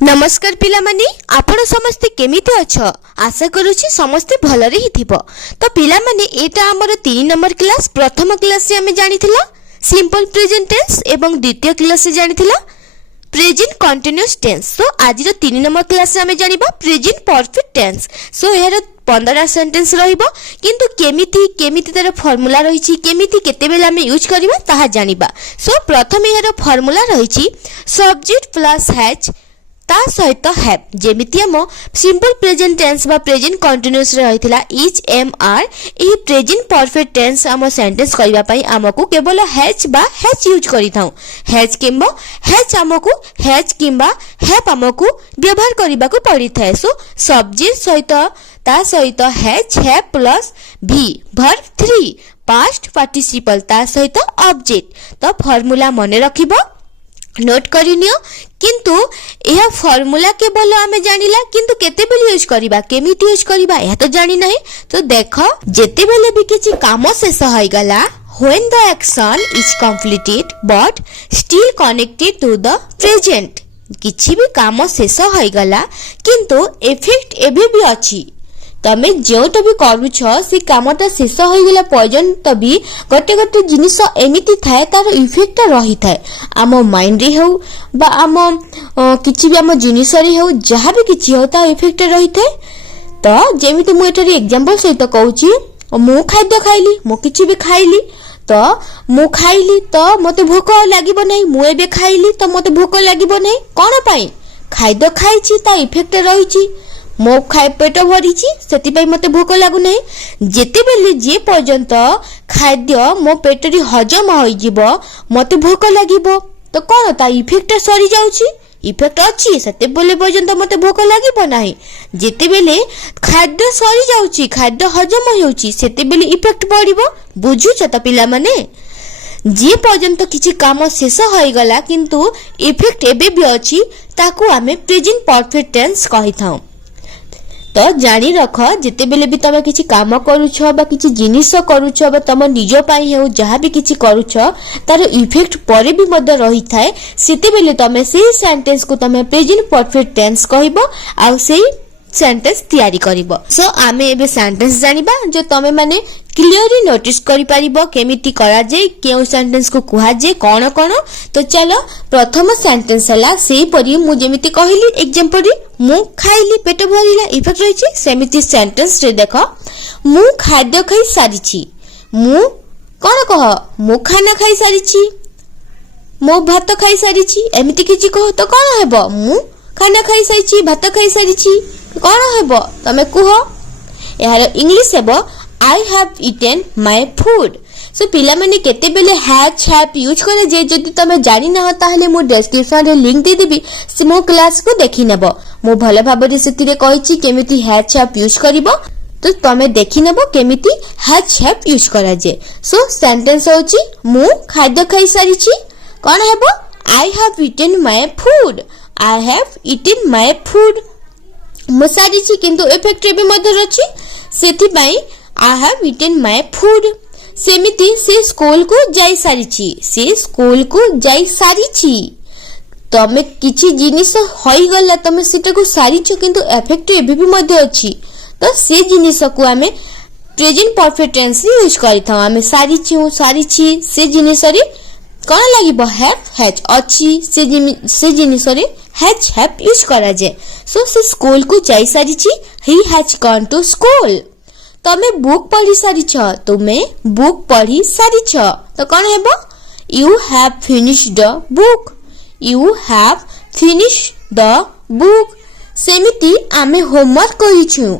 नमस्कार पिला माने आपण समस्ते केमिति अछ आशा करूची समस्ते भलरे ही थिबो। तो पिला माने एटा हमर 3 नंबर क्लास प्रथम क्लास से हमें जानिथिला सिंपल प्रेजेंट टेंस एवं द्वितीय क्लास से जानिथिला प्रेजेंट कंटीन्यूअस टेंस। सो आज 3 नंबर क्लास से हमें जानिबा प्रेजेंट परफेक्ट टेंस। सो एहर 15 सेंटेंस रहिबो किंतु केमिति तार फार्मूला रहिछि केमिति केते बेला हमें यूज करबा ताहा जानिबा। सो प्रथम एहर फार्मूला रहिछि सब्जेक्ट प्लस हैज ता सहित हैव जेमिति हम सिंपल प्रेजेंट टेंस बा प्रेजेंट कंटीन्यूअस रे रहितला इज एम आर एही प्रेजेंट परफेक्ट टेंस हम सेंटेंस करबा पई हमकु केवल हैज बा हैज यूज करिथाउ। हैज किंबा हैव हमकु व्यवहार करबा को पड़ी थाए। सो सब्जेक्ट सहित ता सहित हैज हैव प्लस भी वर्ब 3 पास्ट पार्टिसिपल ता सहित ऑब्जेक्ट। तो फार्मूला मने रखिबो नोट करिनियो किंतु यह फार्मूला केवल आमे जानिला किंतु केते बेले यूज करिबा केमिति यूज करिबा यह तो जानि नाही। तो देखो जेते बेले भी किछि काम शेष होई गला when the action is completed but still connected to the present किछि भी काम शेष होई गला किंतु इफेक्ट एबे भी अछि तमे जेउटा भी करूछ से कामटा शेष होई गेला पर्यंत भी गोटे गोटे जिनिस एमिति थाए तार इफेक्ट रही थाए आम माइंड रे हो बा आम किछि भी आम जिनिस रे हो जहां भी किछि हो ता इफेक्ट रही थाए। तो जेमिति मु एटारी एग्जांपल सहित कहूची मु खाद्य खाइली मु किछि भी खाइली तो मु खाइली तो मते भोक लागिबो नै मु एबे खाइली तो मते भोक लागिबो नै कोन पई खाद्य खाइची ता इफेक्ट रहिची मो खाए पेट भरिची सेति पई मते भोक लागु नै जेते बेले जे पर्यंत खाद्य मो पेट रे हजम होई जिवो मते भोक लागिबो तो कोन ता इफेक्ट सरी जाउची इफेक्ट अछि सेते बेले पर्यंत मते भोक लागिबो नाही जेते बेले खाद्य सरी जाउची खाद्य हजम होउची सेते बेले इफेक्ट पड़िबो बुझुछ त पिला माने जे पर्यंत किछि काम शेष होई गला किंतु इफेक्ट एबे भी अछि ताकू आमे प्रेजेंट परफेक्ट टेंस कहिथाउ। तो जानी रख जिते बेले भी तमे किछि काम करूछ बा किछि जिनिस करूछ बा तम निज पाई हो जहां भी किछि करूछ तार इफेक्ट परे भी मध्य रही थाए सेते बेले तमे सेही सेंटेंस को तमे प्रेजेंट परफेक्ट टेंस कहबो आ सेही सेंटेंस तैयारी करिवो। सो आमे एबे सेंटेंस जानिबा जो तमे माने क्लियरली नोटिस करि पारिबो केमिति करा जे केउ सेंटेंस को कुहा जे कोन कोन। तो चलो प्रथम सेंटेंस हला सेही परी मु जेमिति कहिली एग्जांपल रे मु खाइली पेट भरिला इफेक्ट रहिछि सेमिति सेंटेंस रे देखो मु खाद्य खाइ सारिछि मु कोन कह मु खाना खाइ सारिछि मो भात खाइ सारिछि एमिति किछि कह तो कोन हेबो मु खाना खाइ सारिछि भात खाइ सारिछि कोन हेबो तमे कुह यार इंग्लिश हेबो I have eaten my food. So पिला माने केते बेले हैव यूज करे जे जदि तमे जानि ना ताहले मो डिस्क्रिप्शन रे लिंक दे देबी से मो क्लास को देखि नेबो मो भले भाबरे सेतिरे कहिछि केमिति हैव यूज करिवो तो तमे देखि नेबो केमिति हैव यूज करा जे। सो सेंटेंस होछि मु खाद्य खाइ सारिछि कोन हेबो I have eaten my food I have eaten my food मु सारिछि किंतु इफेक्ट भी मध्य रछि सेति पई I have eaten my food. सेमिति से स्कूल को जाई सारिछि तमे किछि जिनिस होई गला तमे सेटा को सारिछ किंतु इफेक्ट एबे भी मध्य अछि तो से जिनिस को हमें प्रेजेंट परफेक्ट टेंस यूज करिथाउ हमें सारिछि से जिनिस रे कोन लागिबो हैज अछि से जिनिस रे हैव यूज करा जे। सो से स्कूल को जाई सारिछि he has gone to school तमे बुक पढ़ी सारिछ तुमे बुक पढ़ी सारिछ तो कोन हेबो you have finished the book you have finished the book. सेमिति आमे होमवर्क करिछु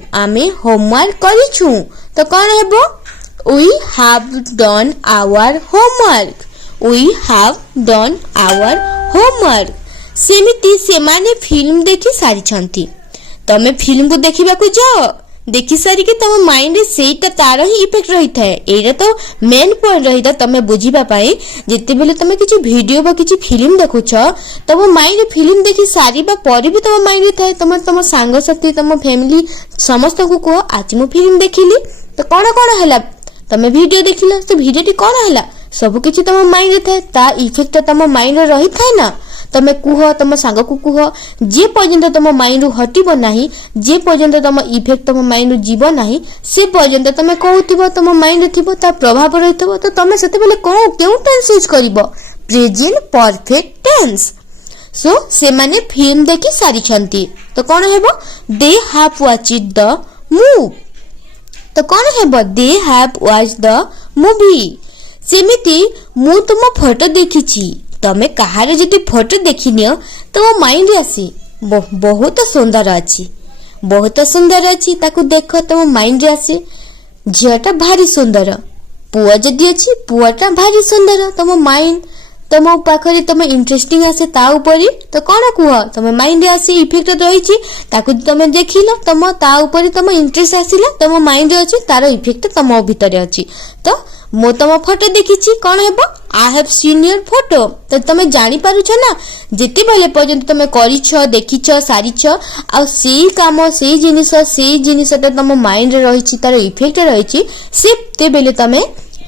तो कोन हेबो we have done our homework सेमिति से माने फिल्म देखि सारिछंती तमे फिल्म को देखिबा को जाओ देखि सारी के तम माइंड रे सेटा तार ही इफेक्ट रही थाए एरा तो मेन पॉइंट रही था तमे बुझिबा पाए जेते बेले तमे किछि वीडियो बा किछि फिल्म देखुछ तम माइंड फिल्म देखि सारी बा परे भी तम माइंड रे थाए तम सांग साथी तम फैमिली समस्त को को आज मु फिल्म देखिली तो कोन कोन हला तमे वीडियो देखिला तो वीडियो टी कोन हला सब किछि तम माइंड रे थाए ता इफेक्ट तम माइंड रे रही थाए ना तमे कुह तुम सांग को कुह जे पर्यंत तुम माइंड रु हटिबो नाही जे पर्यंत तुम इफेक्ट तुम माइंड रु जीवो नाही से पर्यंत तुम कहूथिबो तुम माइंड रे थिबो ता प्रभाव रहितबो तो तुम सेते बेले केउ टेंस यूज करिवो प्रेजेंट परफेक्ट टेंस सो से माने फिल्म देखि सारी छंती तो कोन हेबो they have watched the movie तो कोन हेबो they have watched the movie सेमिति मु तुम फोटो देखिछि तमे कहार जदि फोटो देखिनियो तो माइंड आसी बहुत सुंदर अछि ताकू देख तुम माइंड आसी झियाटा भारी सुंदर पुआ जदि अछि पुआटा भारी सुंदर तुम माइंड तुम पाखरे तुम इंटरेस्टिंग आसे ता ऊपर तो कोन कुह तुम माइंड आसे इफेक्ट रहिछि ताकू तुम देखिलो तुम ता ऊपर तुम इंटरेस्ट आसिला तुम माइंड अछि तार इफेक्ट तुम भीतर अछि तो मो तुम फोटो देखिछि कोन हेबो I have seen your photo तो तुम जानि पारुछ ना जेते बेले पर्यंत तुम करिछ देखिछ सारिछ आ सेही काम सेही जिनिसटा तुम माइंड रे रहिछि तार इफेक्ट रहिछि सेते बेले तुम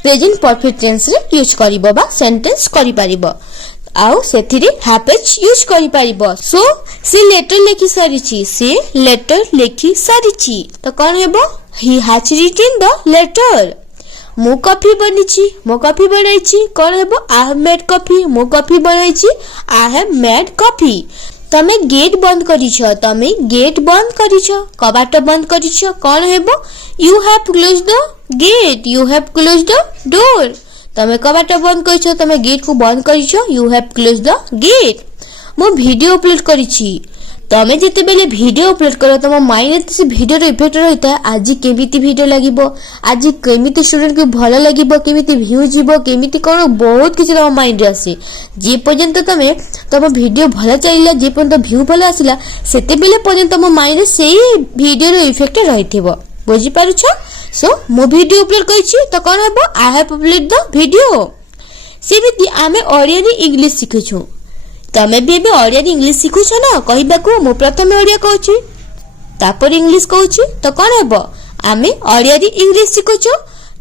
प्रेजेंट परफेक्ट टेंस रे यूज करिवो बा सेंटेंस करि परिबो आउ सेथिरे हैपेज यूज करि परिबो सो से लेटर लेखि सारिछि तो कोन हेबो he has written the letter मो कॉफी बनाइछि कोन हेबो आई हैव मेड कॉफी मो कॉफी बनाइछि आई हैव मेड कॉफी तमे गेट बंद करिछ कबाट बंद करिछ कोन हेबो you have closed the gate you have closed the door तमे कबाट बंद करिछ तमे गेट को बंद करिछ you have closed the gate मो वीडियो अपलोड करिछि तमे जेते बेले वीडियो अपलोड करो तम माइंड से वीडियो रे इफेक्ट रहता आज केमिति वीडियो लागिबो आज केमिति स्टूडेंट को भलो लागिबो केमिति व्यू जीवो केमिति कोन बहुत किछ तम माइंड रे आसी जे पर्यंत तमे तम वीडियो भलो चलिला जे पर्यंत व्यू भलो आसिला सेते बेले पर्यंत तम माइंड रे सेही वीडियो रे इफेक्ट रहिथिबो बुझी पारुछ सो मो वीडियो अपलोड करिछि तो कोन हेबो I have upload the video सेमिति आमे ओडिया रे इंग्लिश सिखछु तमे भी ओडिया इंग्लिश सिखुछ ना कहबाकू मु प्रथमे ओडिया कहूची तापर इंग्लिश कहूची तो कोन हेबो आमे ओडिया इंग्लिश सिखुछ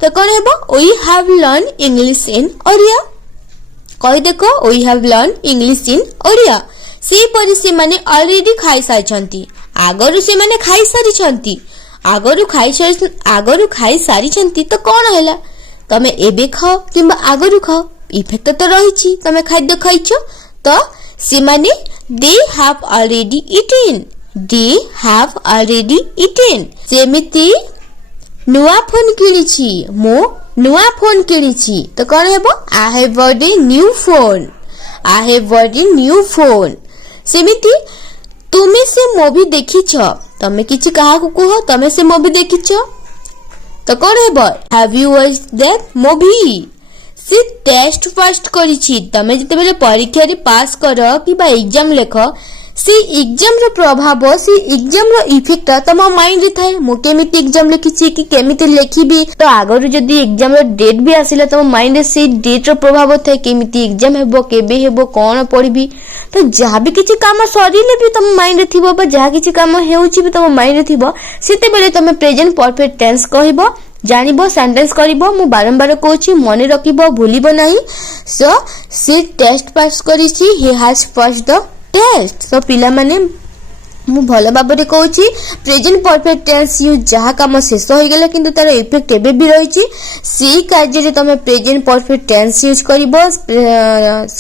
तो कोन हेबो we have learn English in Odia कहि देखो we have learn English in Odia से परि से माने ऑलरेडी खाइ सारिछंती आगरु से माने खाइ सारिछंती आगरु खाइ सारिछंती तो कोन हैला तमे एबे खाओ किबा आगरु खाओ इफेक्ट तो रहिछि तमे खाद्य खाइछो तो से माने they have already eaten सेमिति नुआ फोन किनिछि मो नुआ फोन किनिछि तो कोन हेबो I have bought a new phone सेमिति तुमे से मूवी देखिछ तमे किछि काहा को कहो तमे से मूवी देखिछ तो कोन हेबो have you watched that movie से टेस्ट पास करिछि तमे जते बेले परीक्षा रे पास करो कि बा एग्जाम लेखो से एग्जाम रो प्रभाव से एग्जाम रो इफेक्ट तम माइंड रे थाए मो केमिति एग्जाम लिखिछि कि केमिति लेखिबी तो आगर जदी एग्जाम रो डेट भी आसिला तम माइंड रे से डेट रो प्रभाव थाए केमिति एग्जाम हेबो केबे हेबो कोन पढिबी तो जहा भी किछि काम सरीले भी तम माइंड रे थिबो बा जहा किछि काम हेउछि भी तम माइंड रे थिबो सेते बेले तमे प्रेजेंट परफेक्ट टेंस कहइबो जानिबो सेंटेंस करिबो मु बारंबार कहूछि मने रखिबो भूलिबो नाही सो से टेस्ट पास करिछि he has passed the test so पिला माने मु भलो बाबरे कहूछि प्रेजेंट परफेक्ट टेंस यूज जहा काम शेष होई गेला किंतु तार इफेक्ट एबे भी रहिछि सेही कार्य रे तमे प्रेजेंट परफेक्ट टेंस यूज करिवो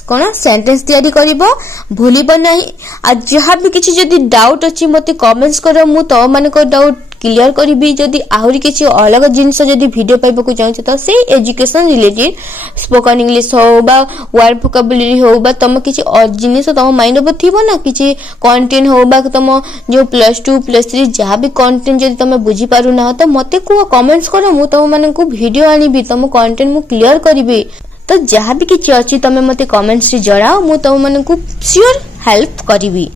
कोन सेंटेंस तयारी करिवो भूलिबो नाही आ जहा भी किछि जदी डाउट अछि मते कमेंट्स करो मु तो माने को डाउट क्लियर करिबी जदी आहुरी किछि अलग जिंस जदी वीडियो पाइबा को चाहछ त से एजुकेशन रिलेटेड स्पोकन इंग्लिश हो बा वर्ड वोकैबुलरी हो बा तम किछि जिनिस तम माइंड में थिबो ना किछि कंटेंट हो बा तम जो +2 +3 जहा भी कंटेंट जदी तम बुझी पारु ना त मते को कमेंट्स करो मु तम माने को वीडियो आनिबी तम कंटेंट मु क्लियर करिबी तो जहा भी किछि अछि तमे मते कमेंट्स रे जणाओ मु तम माने को श्योर हेल्प करिबी।